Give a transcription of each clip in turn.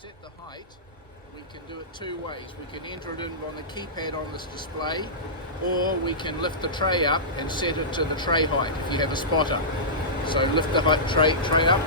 set the height, we can do it two ways. We can enter it in on the keypad on this display, or we can lift the tray up and set it to the tray height if you have a spotter. So lift the height tray up.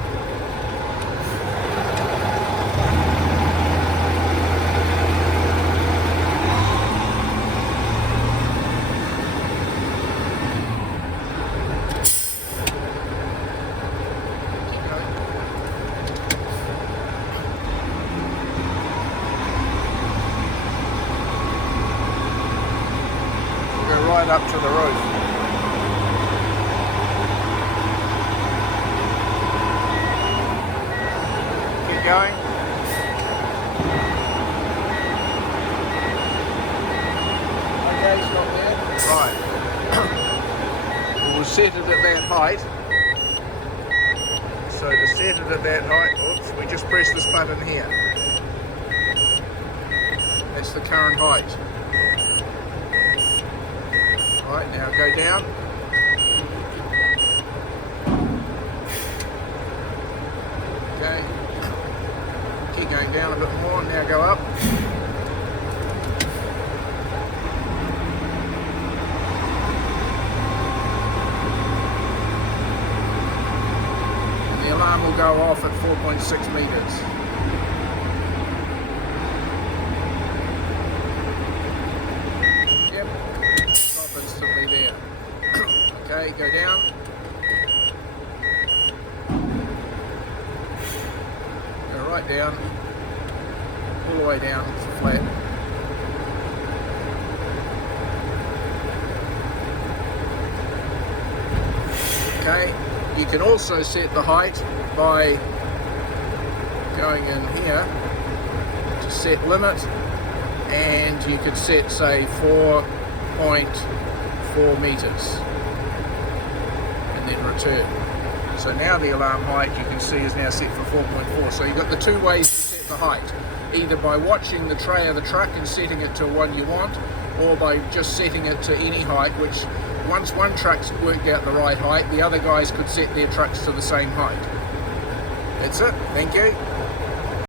Right up to the roof. Keep going. Okay, stop there. Right. We'll set it at that height. So to set it at that height, oops, we just press this button here. That's the current height. Right, now go down. Okay. Keep going down a bit more, now go up. And the alarm will go off at 4.6 meters. Okay, go down. Go right down. All the way down to flat. Okay, you can also set the height by going in here to set limit, and you could set, say, 4.4 meters. Return. So now the alarm height, you can see, is now set for 4.4. So you've got the two ways to set the height, either by watching the tray of the truck and setting it to one you want, or by just setting it to any height, which once one truck's worked out the right height, the other guys could set their trucks to the same height. That's it. Thank you.